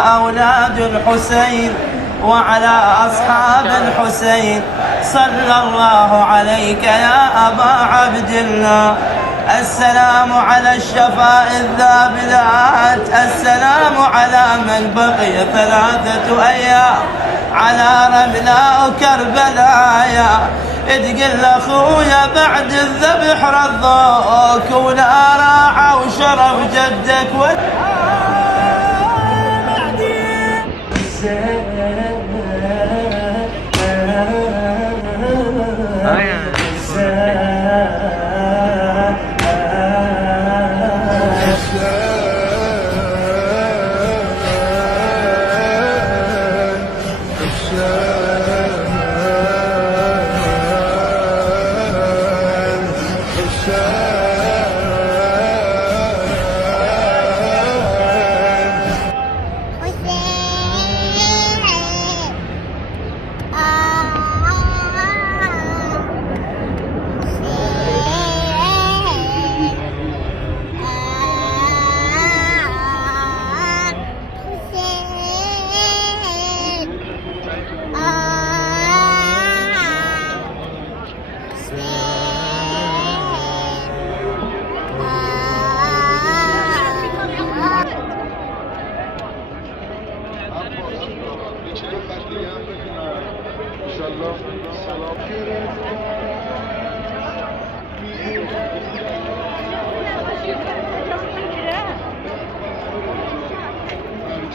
أولاد الحسين وعلى أصحاب الحسين صلى الله عليك يا أبا عبد الله. السلام على الشفاء الذابلات، السلام على من بقي 3 أيام على رملاء كربلاء. تقل أخويا بعد الذبح رضوك ولا راعى وشرف جدك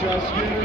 Just give